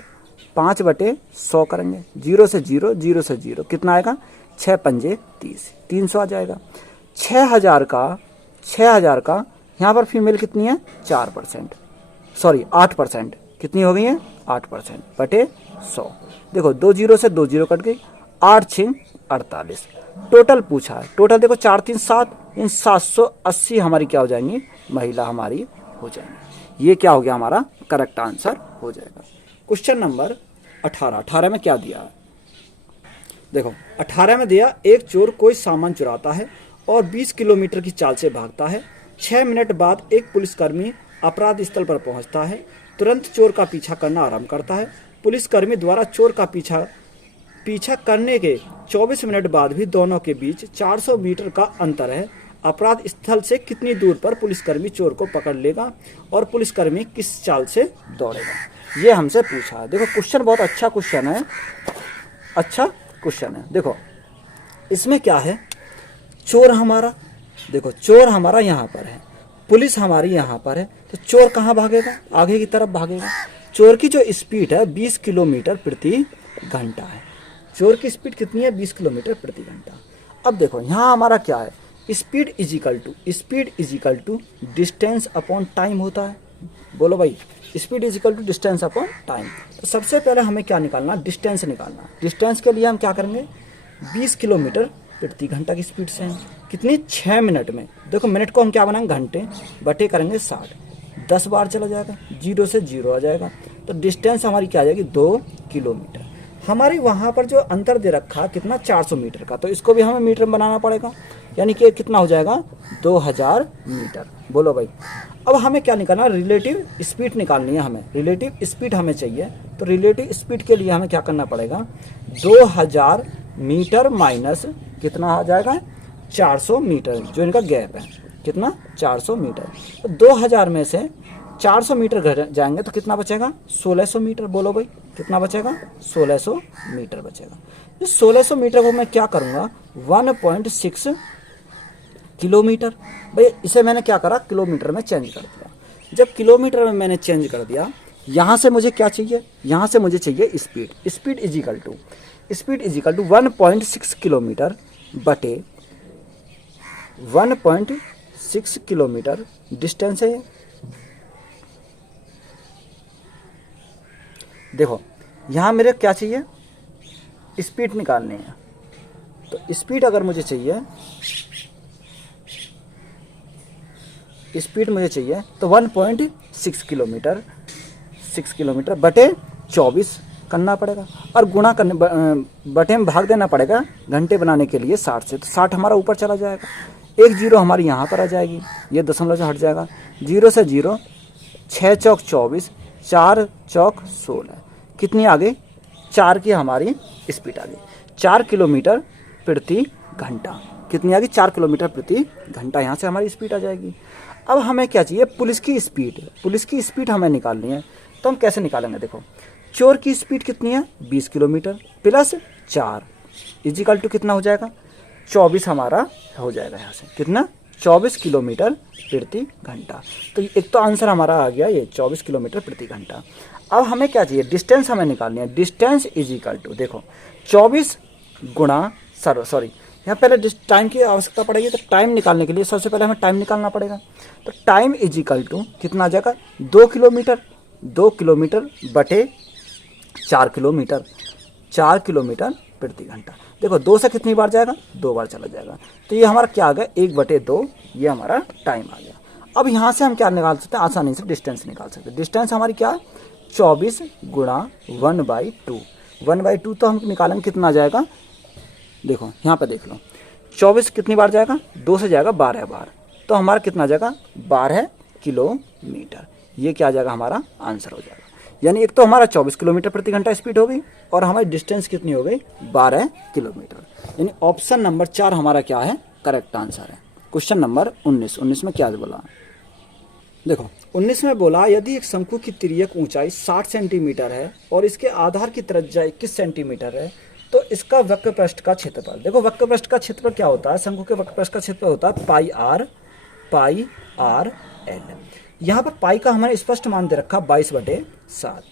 5/100 करेंगे, 0 से 0, 0 से 0, कितना आएगा 6 पंजे 30, 300 आ जाएगा। 6000 का यहाँ पर फीमेल कितनी है 4%, सॉरी 8%, कितनी हो गई है 8% बटे 100। देखो 2 0 से 2 0 कट गई, 8 6 48। टोटल पूछा है, टोटल देखो 4 3 7, इन 780 हमारी क्या हो जाएंगी, महिला हमारी हो जाएंगी। ये क्या हो गया हमारा करेक्ट आंसर हो जाएगा। क्वेश्चन नंबर 18 में क्या दिया है, देखो 18 में दिया एक चोर कोई सामान चुराता है और 20 किलोमीटर की चाल से भागता है। 6 मिनट बाद एक पुलिसकर्मी अपराध स्थल पर पहुंचता है, तुरंत चोर का पीछा करना आरंभ करता है। पुलिसकर्मी द्वारा चोर का पीछा करने के 24 मिनट बाद भी दोनों के बीच 400 मीटर का अंतर है। अपराध स्थल से कितनी दूर पर पुलिसकर्मी चोर को पकड़ लेगा और पुलिसकर्मी किस चाल से दौड़ेगा, ये हमसे पूछा है। देखो क्वेश्चन बहुत अच्छा क्वेश्चन है, अच्छा क्वेश्चन है। देखो इसमें क्या है, चोर हमारा, देखो चोर हमारा यहाँ पर है, पुलिस हमारी यहाँ पर है, तो चोर कहाँ भागेगा, आगे की तरफ भागेगा। चोर की जो स्पीड है 20 किलोमीटर प्रति घंटा है। चोर की स्पीड कितनी है 20 किलोमीटर प्रति घंटा। अब देखो यहाँ हमारा क्या है, speed is equal to distance upon time होता है। बोलो भाई, speed is equal to distance upon time. तो सबसे पहले हमें क्या निकालना, डिस्टेंस निकालना। डिस्टेंस के लिए हम क्या करेंगे, 20 किलोमीटर प्रति घंटा की स्पीड से हैं, कितनी 6 मिनट में। देखो मिनट को हम क्या बनाएंगे, घंटे बटे करेंगे 60, 10 बार चला जाएगा, 0 से 0 आ जाएगा। तो डिस्टेंस हमारी क्या आ जाएगी 2 किलोमीटर। हमारी वहाँ पर जो अंतर दे रखा कितना 400 मीटर का, तो इसको भी हमें मीटर में बनाना पड़ेगा, यानी कि कितना हो जाएगा 2000 मीटर। बोलो भाई, अब हमें क्या निकालना, रिलेटिव स्पीड निकालनी है हमें। रिलेटिव स्पीड हमें चाहिए, तो रिलेटिव स्पीड के लिए हमें क्या करना पड़ेगा, 2000 मीटर माइनस कितना आ जाएगा 400 मीटर, जो इनका गैप है कितना 400 मीटर। तो 2000 में से 400 मीटर घट जाएंगे तो कितना बचेगा 1600 मीटर। बोलो भाई कितना बचेगा 1600 मीटर बचेगा। इस 1600 मीटर को मैं क्या करूँगा 1.6 किलोमीटर। भाई इसे मैंने क्या करा, किलोमीटर में चेंज कर दिया। जब किलोमीटर में मैंने चेंज कर दिया, यहाँ से मुझे क्या चाहिए, यहाँ से मुझे चाहिए speed. Speed is equal to 1.6 kilometre बटे 1.6 किलोमीटर डिस्टेंस है ये। देखो यहाँ मेरे क्या चाहिए, स्पीड निकालनी है। तो स्पीड अगर मुझे चाहिए, स्पीड मुझे चाहिए तो 1.6 किलोमीटर 6 किलोमीटर बटे 24 करना पड़ेगा, और गुणा करने बटे में भाग देना पड़ेगा घंटे बनाने के लिए 60 से। तो 60 हमारा ऊपर चला जाएगा, एक जीरो हमारी यहाँ पर आ जाएगी, ये दशमलव से हट जाएगा। 0 से 0, 6 चौक 24, 4 चौक 16, कितनी आ गई 4 की हमारी स्पीड आ गई, 4 किलोमीटर प्रति घंटा। कितनी आ गई 4 किलोमीटर प्रति घंटा, यहाँ से हमारी स्पीड आ जाएगी। अब हमें क्या चाहिए, पुलिस की स्पीड। पुलिस की स्पीड हमें निकालनी है, तो हम कैसे निकालेंगे, देखो चोर की स्पीड कितनी है 20 किलोमीटर प्लस 4 इजिकल टू कितना हो जाएगा 24 हमारा हो जाएगा, यहाँ से कितना 24 किलोमीटर प्रति घंटा। तो एक तो आंसर हमारा आ गया ये 24 किलोमीटर प्रति घंटा। अब हमें क्या चाहिए, डिस्टेंस हमें निकालनी है। डिस्टेंस इज इक्वल टू, देखो 24 गुणा सॉरी यहाँ पहले टाइम की आवश्यकता पड़ेगी, तो टाइम निकालने के लिए सबसे पहले हमें टाइम निकालना पड़ेगा। तो टाइम इज इक्वल टू कितना आ जाएगा 2 किलोमीटर बटे 4 किलोमीटर, 4 किलोमीटर प्रति घंटा। देखो 2 से कितनी बार जाएगा 2 बार चला जाएगा, तो ये हमारा क्या आ गया 1/2, ये हमारा टाइम आ गया। अब यहाँ से हम क्या निकाल सकते हैं, आसानी से डिस्टेंस निकाल सकते हैं। डिस्टेंस हमारी क्या 24 गुणा 1/2, 1/2 तो हम निकालेंगे कितना आ जाएगा, देखो यहाँ पे देख लो 24 कितनी बार जाएगा 2 से जाएगा 12 बार, तो हमारा कितना आ जाएगा 12 किलोमीटर। ये क्या आ जाएगा हमारा आंसर हो जाएगा। यानी एक तो हमारा 24 किलोमीटर प्रति घंटा स्पीड हो गई, और हमारी डिस्टेंस कितनी हो गई 12 किलोमीटर। यानी ऑप्शन नंबर 4 हमारा क्या है करेक्ट आंसर है। क्वेश्चन नंबर 19 में क्या बोला, देखो 19 में बोला यदि एक शंकु की तिर्यक ऊंचाई 60 सेंटीमीटर है और इसके आधार की त्रिज्या 21 सेंटीमीटर है, तो इसका वक्र पृष्ठ का क्षेत्रफल, देखो वक्र पृष्ठ का क्षेत्रफल क्या होता है, शंकु के वक्र पृष्ठ का क्षेत्रफल होता है पाई आर एल। यहाँ पर पाई का हमारे स्पष्ट मान दे रखा 22/7,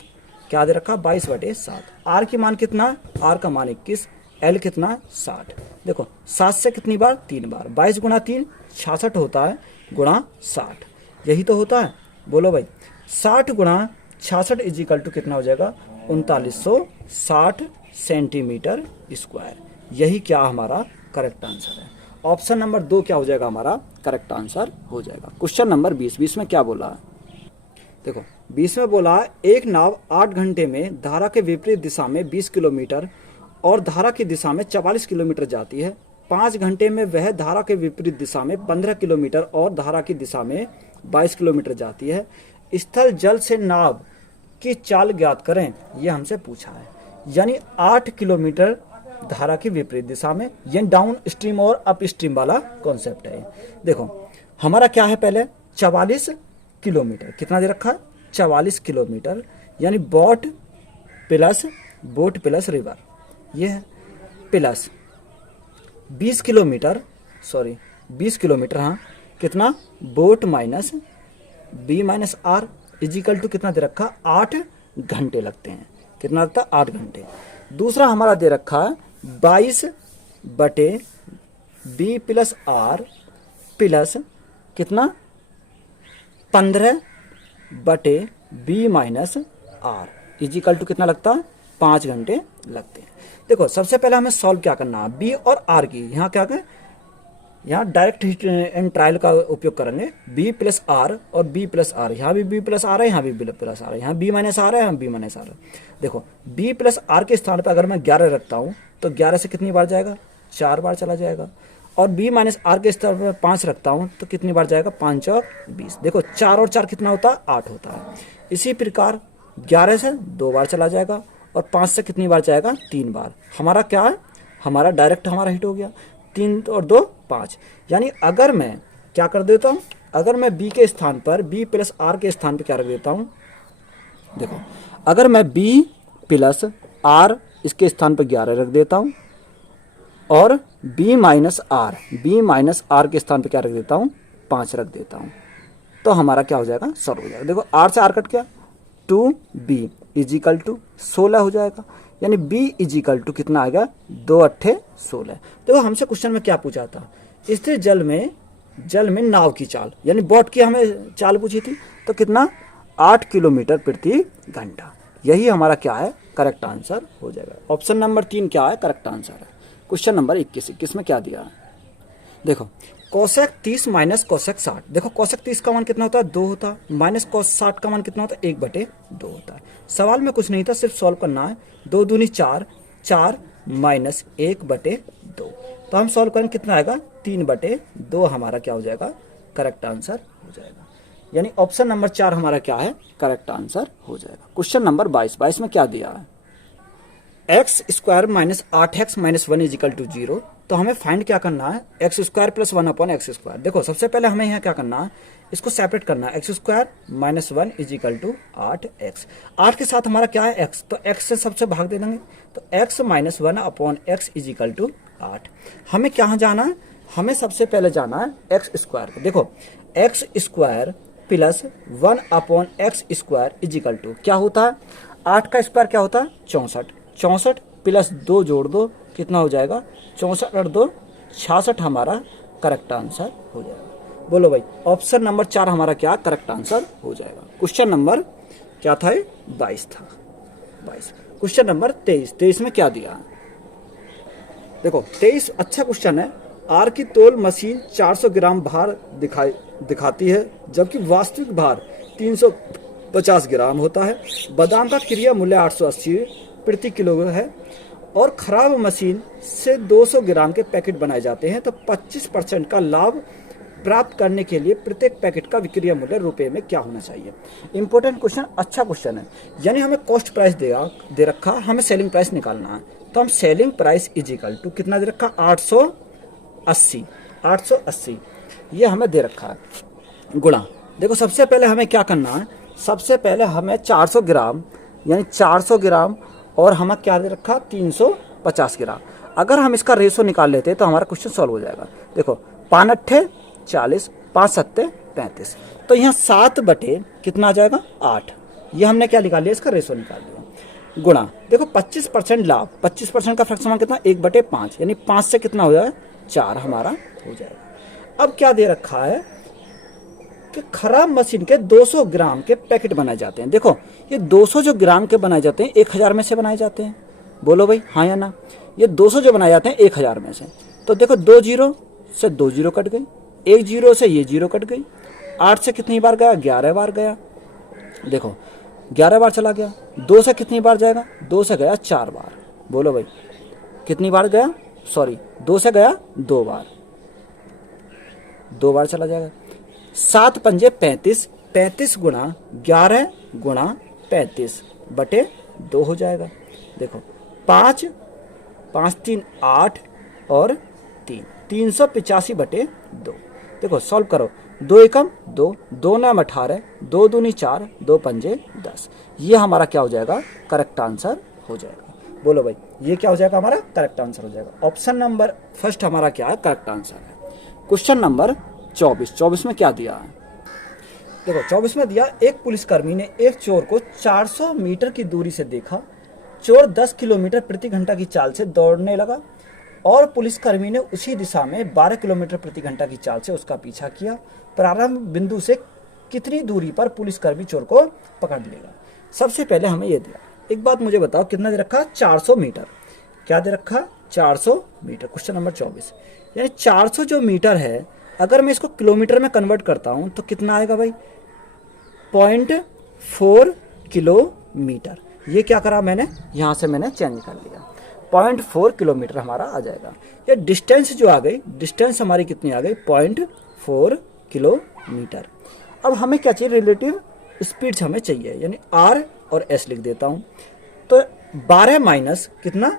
क्या दे रखा 22/7। आर की मान कितना, आर का मान 21, एल कितना 60। देखो 7 से कितनी बार, 3 बार, 22 गुणा 3 66 होता है, गुणा 60, यही तो होता है। बोलो भाई 60 गुणा 66 इजिकल टू कितना हो जाएगा 3960 सेंटीमीटर स्क्वायर। यही क्या हमारा करेक्ट आंसर है। ऑप्शन नंबर 2 क्या हो जाएगा हमारा करेक्ट आंसर हो जाएगा। क्वेश्चन नंबर 20 में क्या बोला है, देखो 20 में बोला एक नाव 8 घंटे में धारा के विपरीत दिशा में 20 किलोमीटर और धारा की दिशा में 44 किलोमीटर जाती है। 5 घंटे में वह धारा के विपरीत दिशा में 15 किलोमीटर और धारा की दिशा में 22 किलोमीटर जाती है। स्थल जल से नाव की चाल ज्ञात करें, यह हमसे पूछा है। यानी 8 किलोमीटर धारा की विपरीत दिशा में, ये डाउन स्ट्रीम और अप स्ट्रीम वाला कॉन्सेप्ट है। देखो हमारा क्या है, पहले 44 किलोमीटर, कितना दे रखा है 44 किलोमीटर, यानी बोट प्लस रिवर, ये है, प्लस 20 किलोमीटर, हाँ कितना boat minus B minus R equal to कितना दे रखा 8 घंटे लगते हैं, कितना लगता है 8 घंटे। दूसरा हमारा दे रखा है 22/बी प्लस आर प्लस कितना 15/बी माइनस आर इजिकल टू कितना लगता है 5 घंटे लगते हैं। देखो सबसे पहले हमें सॉल्व क्या करना है, बी और आर की, यहाँ क्या करें, यहाँ डायरेक्ट हिट एंड ट्रायल का उपयोग करेंगे। बी प्लस आर और बी प्लस आर, यहाँ भी बी प्लस आर है, यहाँ भी बी प्लस आर है, यहाँ बी माइनस आर है, यहाँ बी माइनस आर है। देखो बी प्लस आर के स्थान पर अगर मैं 11 रखता हूँ तो 11 से कितनी बार जाएगा 4 बार चला जाएगा, और बी माइनस आर के स्थान पर 5 रखता हूँ तो कितनी बार जाएगा 5 और 20। देखो 4 और 4 कितना होता है 8 होता है। इसी प्रकार 11 से 2 बार चला जाएगा और 5 से कितनी बार जाएगा 3 बार। हमारा क्या है, हमारा डायरेक्ट हमारा हिट हो गया, 3 और 2 5। यानी अगर मैं क्या कर देता हूँ, अगर मैं बी के स्थान पर बी प्लस आर के स्थान पर क्या रख देता हूँ, देखो अगर मैं बी प्लस आर इसके स्थान पर 11 रख देता हूँ और बी माइनस आर के स्थान पर क्या रख देता हूँ 5 रख देता हूँ, तो हमारा क्या हो जाएगा सॉल्व हो जाएगा। देखो आर से आर कट गया, 2b इजिकल टू 16 हो जाएगा, यानी b इजिकल टू कितना आएगा 2 8 16। देखो हमसे क्वेश्चन में क्या पूछा था, स्थिर जल में नाव की चाल, यानी बोट की हमें चाल पूछी थी, तो कितना 8 किलोमीटर प्रति घंटा। यही हमारा क्या है करेक्ट आंसर हो जाएगा। ऑप्शन नंबर 3 क्या है करेक्ट आंसर है। क्वेश्चन नंबर 21 में क्या दिया है, देखो कोसेक 30 माइनस कोसेक 60। देखो कोसेक 30 का मान कितना होता है 2 होता है, माइनस कोस 60 का मान कितना होता है 1/2 होता है। सवाल में कुछ नहीं था, सिर्फ सॉल्व करना है। 2 दूनी 4, 4 माइनस 1/2, तो हम सॉल्व करेंगे कितना आएगा 3/2 हमारा क्या हो जाएगा करेक्ट आंसर हो जाएगा। यानी ऑप्शन नंबर 4 हमारा क्या है करेक्ट आंसर हो जाएगा। क्वेश्चन नंबर 22 में क्या दिया है, x square minus 8x minus 1 equal to 0। तो हमें फाइंड क्या करना है x square plus 1 upon x square. देखो सबसे पहले हमें यहाँ क्या करना है, इसको सेपरेट करना है, x square minus 1 equal to 8x। 8 के साथ हमारा क्या है x, तो x से सबसे भाग दे देंगे, तो x minus 1 upon x equal to 8। हमें क्या जाना है, हमें सबसे पहले जाना है एक्स स्क्वायर को। देखो x square plus 1 upon x square equal to क्या होता है, 8 का स्क्वायर क्या होता है 64, 64 प्लस 2 जोड़ दो कितना हो जाएगा 64 और 2 66 हमारा करेक्ट आंसर हो जाएगा। बोलो भाई ऑप्शन नंबर 4 हमारा क्या करेक्ट आंसर हो जाएगा। क्वेश्चन नंबर क्या था 22 था 22। क्वेश्चन नंबर 23 में क्या दिया, देखो 23 अच्छा क्वेश्चन है। आर की तौल मशीन 400 ग्राम भार दिखाती है जबकि वास्तविक भार 350 ग्राम होता है। बादाम का क्रिया मूल्य 880 प्रति किलो है और खराब मशीन से 200 ग्राम के पैकेट बनाए जाते हैं, तो 25% का लाभ प्राप्त करने के लिए प्रत्येक पैकेट का विक्रय मूल्य रुपए में क्या होना चाहिए। इंपॉर्टेंट क्वेश्चन, अच्छा क्वेश्चन है। यानी हमें कॉस्ट प्राइस दे रखा, हमें सेलिंग प्राइस निकालना है, तो हम सेलिंग प्राइस इजिकल टू कितना दे रखा 880 ये हमें दे रखा है गुणा। देखो सबसे पहले हमें क्या करना है, सबसे पहले हमें 400 ग्राम यानी 400 ग्राम और हमें क्या दे रखा 50 गिरा। अगर हम इसका रेशो निकाल लेते तो हमारा क्वेश्चन सॉल्व हो जाएगा। देखो 5 अट्ठे 40, 5 सत्ते 35, तो यहाँ 7 बटे कितना आ जाएगा 8। ये हमने क्या निकाल लिया, इसका रेशो निकाल लिया। गुणा देखो 25% लाभ, 25% का फ्रैक्शन कितना 1/5, यानी 5 से कितना हो जाएगा 4 हमारा हो जाएगा। अब क्या दे रखा है कि खराब मशीन के 200 ग्राम के पैकेट बनाए जाते हैं। देखो ये 200 जो ग्राम के बनाए जाते हैं 1000 में से बनाए जाते हैं, बोलो भाई हाँ या ना। ये 200 जो बनाए जाते हैं 1000 में से, तो देखो 2 जीरो से 2 जीरो कट गई, 1 जीरो से ये जीरो कट गई, 8 से कितनी बार गया 11 बार गया, देखो 11 बार चला गया। 2 से कितनी बार जाएगा, 2 से गया 4 बार, बोलो भाई कितनी बार गया, सॉरी 2 से गया 2 बार, 2 बार चला जाएगा। 7 पंजे 35, 35 गुणा 11 गुणा 35 बटे 2 हो जाएगा। देखो 5 5 3 8 और 3 385 बटे 2। देखो सॉल्व करो, 2 एकम 2, 2 नाम 18, 2 दूनी 4, 2 पंजे 10। ये हमारा क्या हो जाएगा, करेक्ट आंसर हो जाएगा। बोलो भाई ये क्या हो जाएगा, हमारा करेक्ट आंसर हो जाएगा। ऑप्शन नंबर फर्स्ट हमारा क्या है, करेक्ट आंसर है। क्वेश्चन नंबर 24 में क्या दिया है, देखो 24 में दिया, एक पुलिसकर्मी ने एक चोर को 400 मीटर की दूरी से देखा। चोर 10 किलोमीटर प्रति घंटा की चाल से दौड़ने लगा और पुलिसकर्मी ने उसी दिशा में 12 किलोमीटर प्रति घंटा की चाल से उसका पीछा किया। प्रारंभ बिंदु से कितनी दूरी पर पुलिसकर्मी चोर को पकड़ लेगा। सबसे पहले हमें यह दिया, एक बात मुझे बताओ कितना दे रखा, 400 मीटर। क्या दे रखा, 400 मीटर। क्वेश्चन नंबर 24, यानी 400 जो मीटर है, अगर मैं इसको किलोमीटर में कन्वर्ट करता हूं तो कितना आएगा भाई, 0.4 किलोमीटर। ये क्या करा मैंने, यहां से मैंने चेंज कर लिया, 0.4 किलोमीटर हमारा आ जाएगा। ये डिस्टेंस जो आ गई, डिस्टेंस हमारी कितनी आ गई, 0.4 किलोमीटर। अब हमें क्या चाहिए, रिलेटिव स्पीड हमें चाहिए, यानी आर और एस लिख देता हूं। तो 12 माइनस कितना,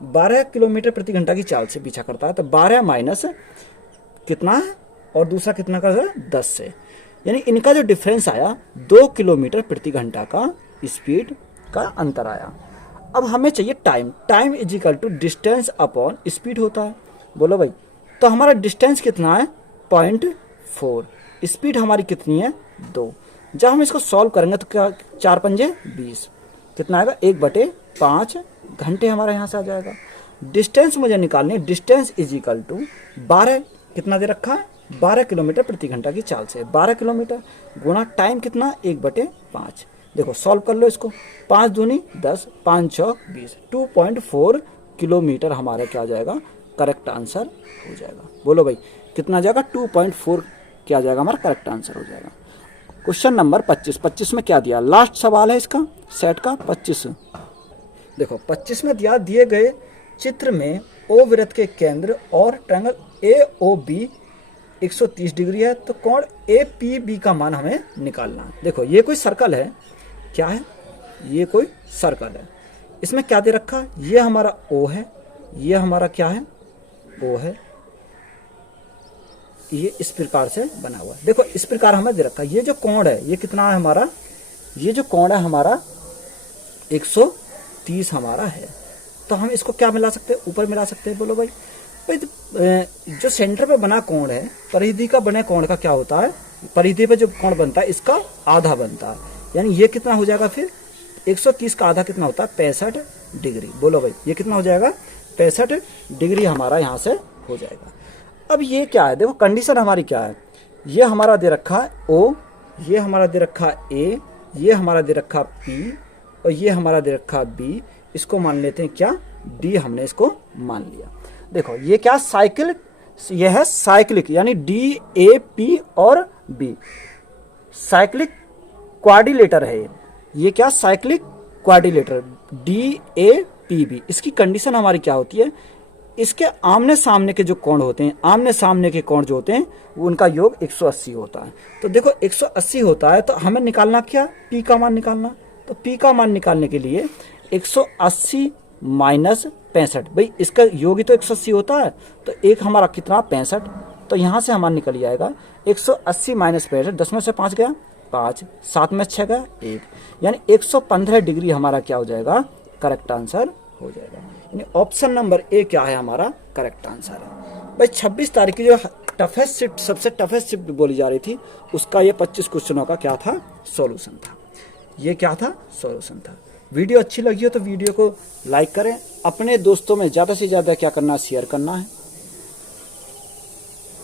12 किलोमीटर प्रति घंटा की चाल से पीछा करता है, तो 12 माइनस कितना है और दूसरा कितना का है 10 से, यानी इनका जो डिफरेंस आया 2 किलोमीटर प्रति घंटा का स्पीड का अंतर आया। अब हमें चाहिए time, time is equal to distance upon speed होता है। बोलो भाई, तो हमारा डिस्टेंस कितना है 0.4, स्पीड हमारी कितनी है 2। जब हम इसको सॉल्व करेंगे तो क्या, 4 पंजे 20, कितना आएगा 1/5 घंटे हमारा यहाँ से आ जाएगा। डिस्टेंस मुझे निकालनी है, डिस्टेंस इज इक्वल टू 12, कितना दे रखा है 12 किलोमीटर प्रति घंटा की चाल से, 12 किलोमीटर गुणा टाइम कितना 1/5। देखो सॉल्व कर लो इसको, 5 दूनी 10, 5 6 20, 2.4 किलोमीटर हमारा क्या आ जाएगा, करेक्ट आंसर हो जाएगा। बोलो भाई कितना आ जाएगा, 2.4 क्या आ जाएगा, हमारा करेक्ट आंसर हो जाएगा। क्वेश्चन नंबर 25 में क्या दिया, लास्ट सवाल है इसका सेट का 25। देखो 25 में दिया, दिए गए चित्र में ओ वृत्त के केंद्र और triangle A O B 130 degree है, तो कोण ए पी बी का मान हमें निकालना है। देखो ये कोई सर्कल है, क्या है, ये कोई सर्कल है, इसमें क्या दे रखा, ये हमारा ओ है, ये हमारा क्या है ओ है, ये इस प्रकार से बना हुआ है। देखो इस प्रकार हमें दे रखा, ये जो कोण है ये कितना है हमारा, ये जो कोण है हमारा 130 हमारा है। तो हम इसको क्या मिला सकते हैं, ऊपर मिला सकते हैं। बोलो भाई, जो सेंटर पे बना कोण है, परिधि का बने कोण का क्या होता है, परिधि पे जो कोण बनता है इसका आधा बनता है, यानी ये कितना हो जाएगा फिर 130 का आधा कितना होता है 65 डिग्री। बोलो भाई ये कितना हो जाएगा 65 डिग्री हमारा यहाँ से हो जाएगा। अब ये क्या है, देखो कंडीशन हमारी क्या है, ये हमारा दे रखा है ओ, ये हमारा दे रखा है ए, ये हमारा दे रखा पी और ये हमारा दे रखा बी। इसको मान लेते हैं क्या, डी हमने इसको मान लिया। देखो ये क्या साइकिल, ये है साइक्लिक, यानी डी ए पी और बी साइक्लिक क्वाड्रिलेटर है। ये क्या cyclic quadrilateral D A P B. इसकी कंडीशन हमारी क्या होती है, इसके आमने सामने के जो कोण होते हैं, आमने सामने के कोण जो होते हैं उनका योग 180 होता है। तो देखो 180 होता है, तो हमें निकालना क्या, पी का मान निकालना। तो पी का मान निकालने के लिए 180 माइनस 65, भाई इसका योग ही तो 180 होता है, तो एक हमारा कितना 65, तो यहाँ से हमारा निकल जाएगा 180 माइनस 65, 10 में से 5 गया 5, 7 में 6 गया 1, यानी 115 डिग्री हमारा क्या हो जाएगा, करेक्ट आंसर हो जाएगा। यानी ऑप्शन नंबर ए क्या है हमारा करेक्ट आंसर है। भाई 26 तारीख की जो टफेस्ट शिफ्ट, सबसे टफेस्ट शिफ्ट बोली जा रही थी, उसका ये 25 क्वेश्चनों का क्या था, सॉल्यूशन था। ये क्या था, सॉल्यूशन था। वीडियो अच्छी लगी हो तो वीडियो को लाइक करें, अपने दोस्तों में ज़्यादा से ज़्यादा क्या करना है, शेयर करना है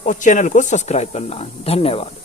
और चैनल को सब्सक्राइब करना है। धन्यवाद।